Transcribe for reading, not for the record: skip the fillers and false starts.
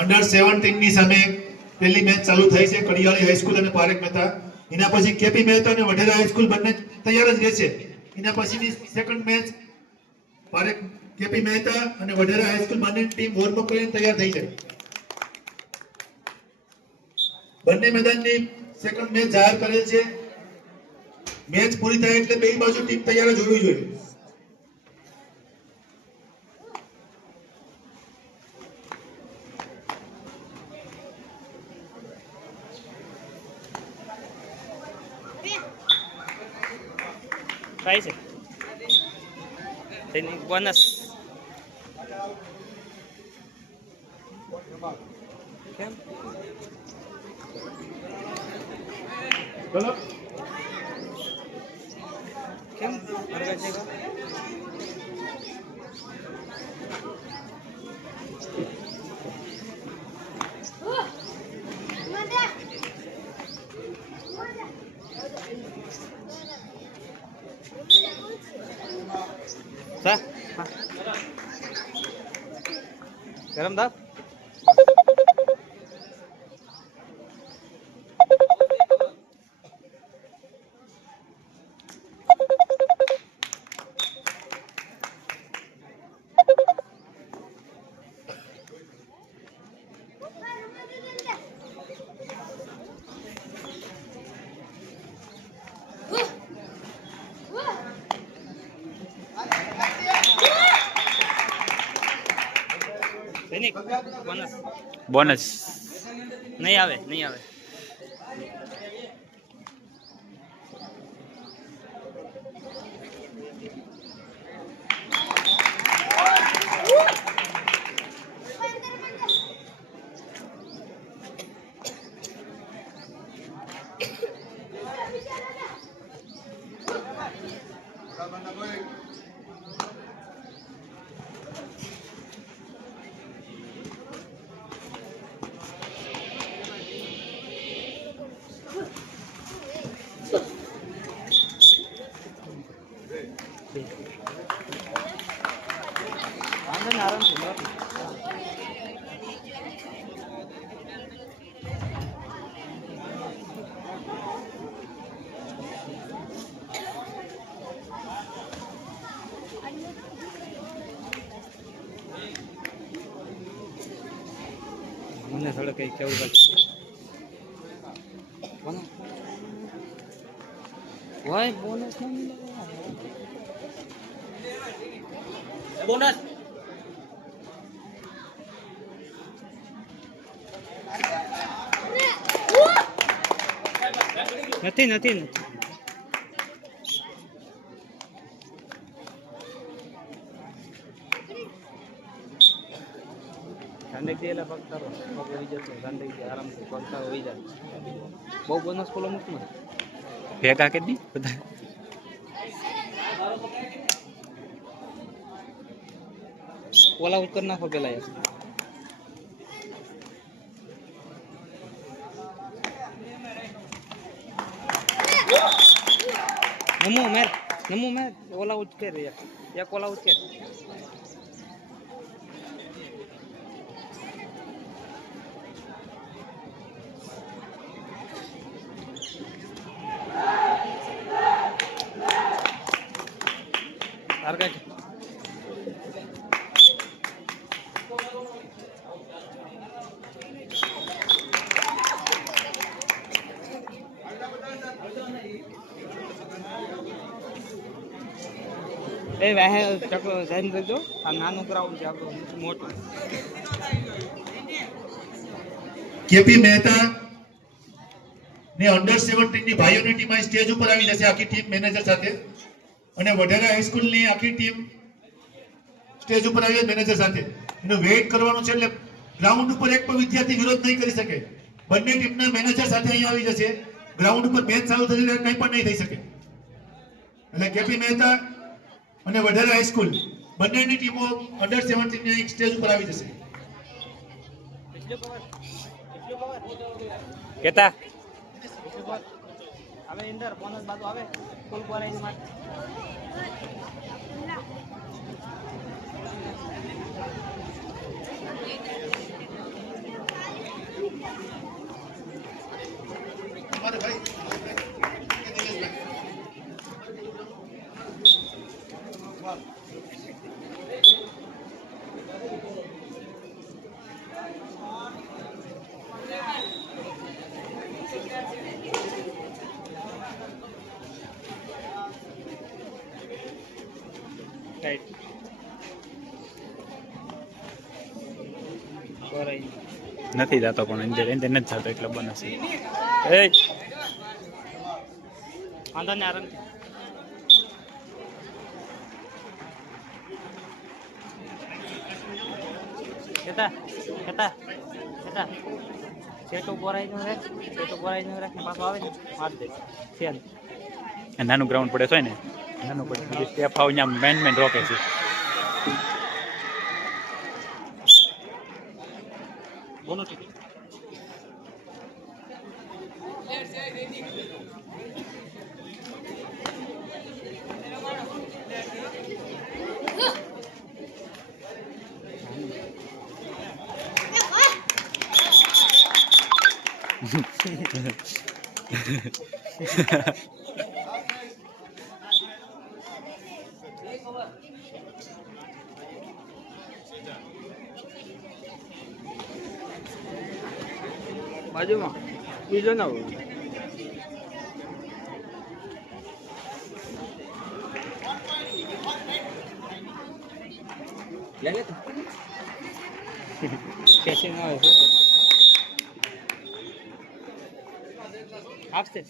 Under 17 ની સામે પહેલી મેચ ચાલુ થઈ છે કડિયાળી હાઈસ્કૂલ અને પારેખ મહેતા. એના પછી કેપી મહેતા અને વઢેરા હાઈસ્કૂલ બંને તૈયાર જ રહેશે. એના પછીની second match Parekh KP Mehta અને વઢેરા હાઈસ્કૂલ બંને ટીમ વોર્મ અપ કરીને તૈયાર થઈ જાય. બંને મેદાનની સેકન્ડ મેચ જાહેર કરેલ છે. મેચ પૂરી થાય એટલે બે બાજુ ટીમ તૈયાર જ હોવી જોઈએ. થાય છે તેની બોનસ કેમ ચલો કેમ અરવે છે गरम दाब बोनस बोनस नहीं आवे नहीं आवे आराम से મને થોડું કઈ કેવું પડશે ભાઈ બોનસ ના મિલે બોનસ નથી નથી નથી ગાંધીક દેલા પગતારો પગ હોઈ જશે ગાંધીક આરામથી પગતારો હોઈ જાય બહુ બોનસ કોલો મૂકમાં ભેગા કે દી બધા ઓલા ઉત્તર નાખો પેલા યાર नमो मैं ओला उठ के या कोला उठ के टारगेट ए वह चको ध्यान रखो आ नानो ग्राउंड છે આપણો મોટો કેપી મહેતા ને અંડર 17 ની ભાઈઓની ટીમ આ સ્ટેજ ઉપર આવી જશે આખી ટીમ મેનેજર સાથે અને વઢેરા હાઈસ્કૂલ ની આખી ટીમ સ્ટેજ ઉપર આવી મેનેજર સાથે એનો વેઇટ કરવાનો છે એટલે ગ્રાઉન્ડ ઉપર એક પણ વિદ્યાર્થી વિરોધ નહીં કરી શકે બંને ટીમના મેનેજર સાથે અહીં આવી જશે ગ્રાઉન્ડ ઉપર મેચ ચાલુ થશે એટલે કંઈ પણ નહીં થઈ શકે એટલે કેપી મહેતા અને વઢેરા હાઈસ્કૂલ બંનેની ટીમો અંડર 17 ની સ્ટેજ ઉપર આવી જશે કેતા હવે ઇન્દર બોનસ બાજુ આવે ફૂલ બોલાઈ માં તમારે ભાઈ દિનેશભાઈ. રાઈટ બરાબર નથી જતો પણ અંદર અંદર નથી જતો એટલે બોનસ એ વાંધો ને આરામથી કેતા કેતા કેતા સેટો બોરાઈ નું રાખ સેટો બોરાઈ નું રાખને પાછો આવે ને માર દે છે નાનું ગ્રાઉન્ડ પડે છે ને નાનું પડે પછી સ્ટેપ આવ ત્યાં મેન રોકે છે બોલો ઠીક બાજુમાં બીજો ના હોય લે લે કેસે ના હોય આપશે